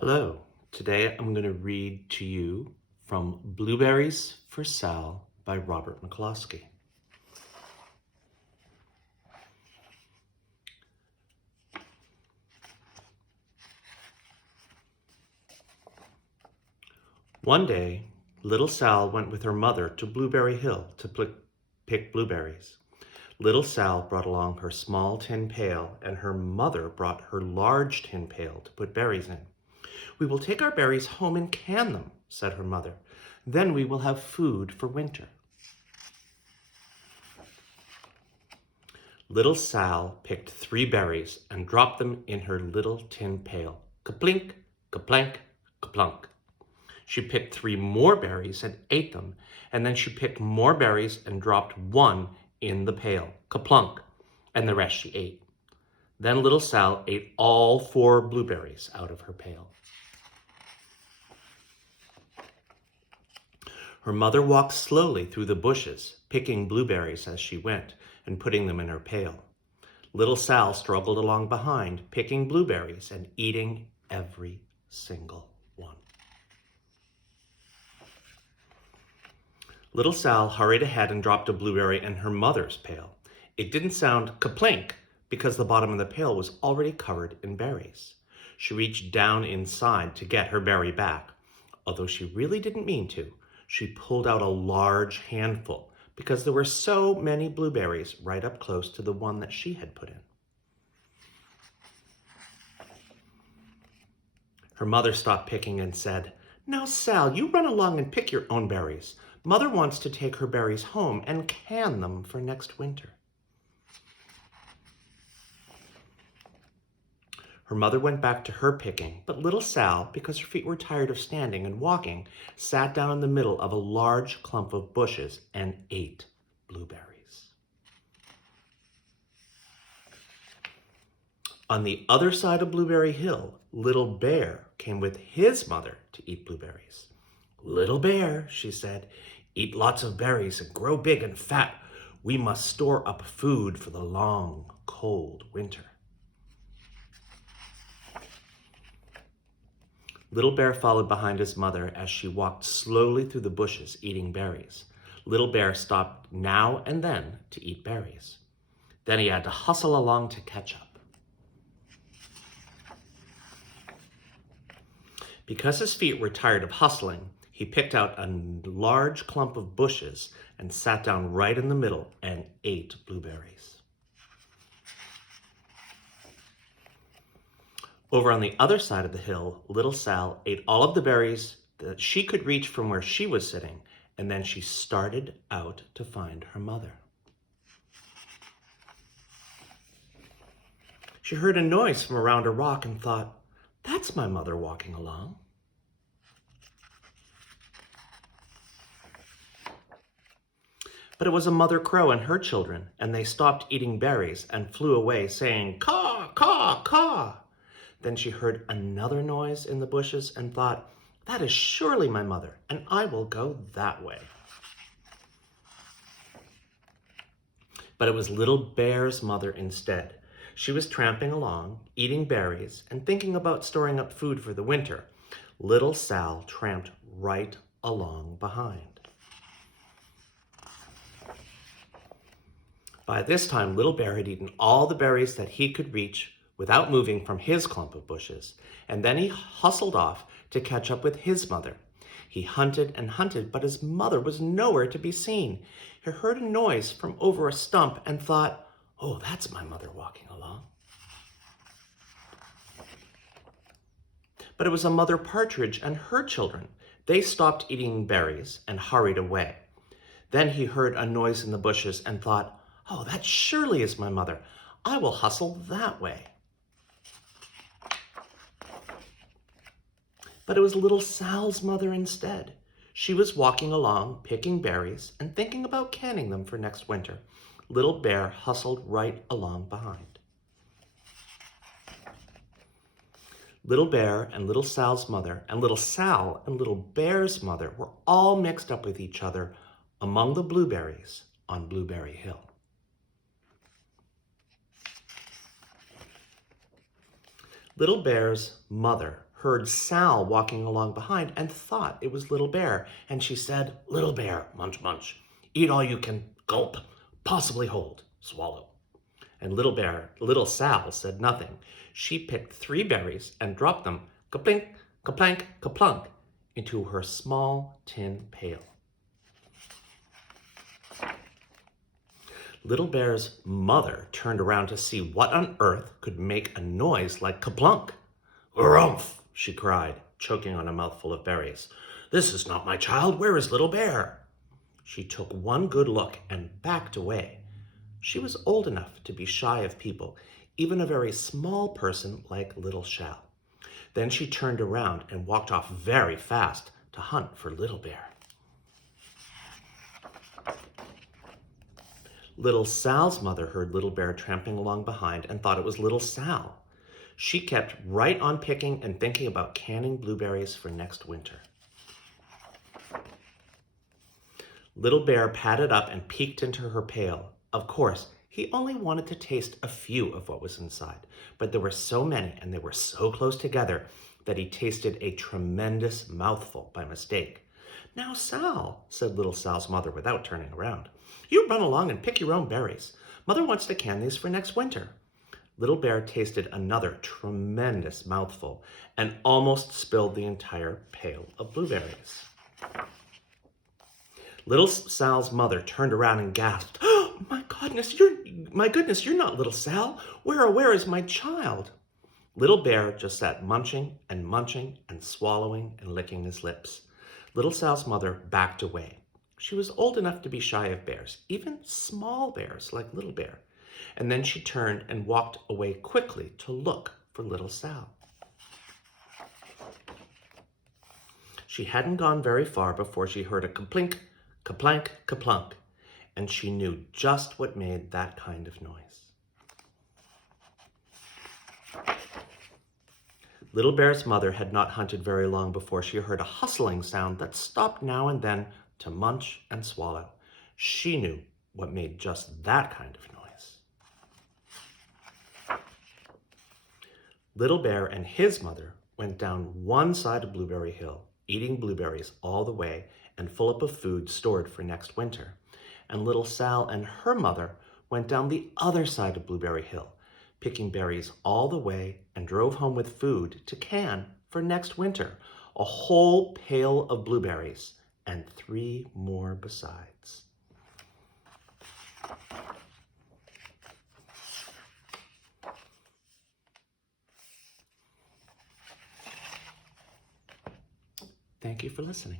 Hello. Today I'm going to read to you from Blueberries for Sal by Robert McCloskey. One day, little Sal went with her mother to Blueberry Hill to pick blueberries. Little Sal brought along her small tin pail, and her mother brought her large tin pail to put berries in. "We will take our berries home and can them," said her mother. "Then we will have food for winter." Little Sal picked 3 berries and dropped them in her little tin pail. Kaplink, kaplank, kaplunk. She picked 3 more berries and ate them, and then she picked more berries and dropped 1 in the pail. Kaplunk, and the rest she ate. Then little Sal ate all 4 blueberries out of her pail. Her mother walked slowly through the bushes, picking blueberries as she went and putting them in her pail. Little Sal struggled along behind, picking blueberries and eating every single one. Little Sal hurried ahead and dropped a blueberry in her mother's pail. It didn't sound kaplink because the bottom of the pail was already covered in berries. She reached down inside to get her berry back. Although she really didn't mean to, she pulled out a large handful because there were so many blueberries right up close to the one that she had put in. Her mother stopped picking and said, "Now, Sal, you run along and pick your own berries. Mother wants to take her berries home and can them for next winter." Her mother went back to her picking, but little Sal, because her feet were tired of standing and walking, sat down in the middle of a large clump of bushes and ate blueberries. On the other side of Blueberry Hill, Little Bear came with his mother to eat blueberries. "Little Bear," she said, "eat lots of berries and grow big and fat. We must store up food for the long, cold winter." Little Bear followed behind his mother as she walked slowly through the bushes eating berries. Little Bear stopped now and then to eat berries. Then he had to hustle along to catch up. Because his feet were tired of hustling, he picked out a large clump of bushes and sat down right in the middle and ate blueberries. Over on the other side of the hill, little Sal ate all of the berries that she could reach from where she was sitting, and then she started out to find her mother. She heard a noise from around a rock and thought, "That's my mother walking along." But it was a mother crow and her children, and they stopped eating berries and flew away saying, "Caw, caw, caw." Then she heard another noise in the bushes and thought, "That is surely my mother, and I will go that way." But it was Little Bear's mother instead. She was tramping along, eating berries, and thinking about storing up food for the winter. Little Sal tramped right along behind. By this time, Little Bear had eaten all the berries that he could reach without moving from his clump of bushes, and then he hustled off to catch up with his mother. He hunted and hunted, but his mother was nowhere to be seen. He heard a noise from over a stump and thought, "Oh, that's my mother walking along." But it was a mother partridge and her children. They stopped eating berries and hurried away. Then he heard a noise in the bushes and thought, "Oh, that surely is my mother. I will hustle that way." But it was little Sal's mother instead. She was walking along, picking berries and thinking about canning them for next winter. Little Bear hustled right along behind. Little Bear and little Sal's mother and little Sal and little Bear's mother were all mixed up with each other among the blueberries on Blueberry Hill. Little Bear's mother heard Sal walking along behind and thought it was Little Bear. And she said, "Little Bear, munch, munch. Eat all you can, gulp, possibly hold, swallow." And little Sal said nothing. She picked 3 berries and dropped them, kaplink, kaplank, kaplunk, into her small tin pail. Little Bear's mother turned around to see what on earth could make a noise like kaplunk. "Rumph!" she cried, choking on a mouthful of berries. "This is not my child. Where is Little Bear?" She took one good look and backed away. She was old enough to be shy of people, even a very small person like Little Sal. Then she turned around and walked off very fast to hunt for Little Bear. Little Sal's mother heard Little Bear tramping along behind and thought it was Little Sal. She kept right on picking and thinking about canning blueberries for next winter. Little Bear padded up and peeked into her pail. Of course, he only wanted to taste a few of what was inside, but there were so many and they were so close together that he tasted a tremendous mouthful by mistake. "Now, Sal," said Little Sal's mother without turning around, "you run along and pick your own berries. Mother wants to can these for next winter." Little Bear tasted another tremendous mouthful and almost spilled the entire pail of blueberries. Little Sal's mother turned around and gasped, "Oh, my goodness, you're not Little Sal. Where is my child?" Little Bear just sat munching and swallowing and licking his lips. Little Sal's mother backed away. She was old enough to be shy of bears, even small bears like Little Bear. And then she turned and walked away quickly to look for Little Sal. She hadn't gone very far before she heard a kaplink, kaplank, kaplunk, and she knew just what made that kind of noise. Little Bear's mother had not hunted very long before she heard a hustling sound that stopped now and then to munch and swallow. She knew what made just that kind of noise. Little Bear and his mother went down one side of Blueberry Hill, eating blueberries all the way and full up of food stored for next winter. And Little Sal and her mother went down the other side of Blueberry Hill, picking berries all the way, and drove home with food to can for next winter, a whole pail of blueberries and 3 more besides. Thank you for listening.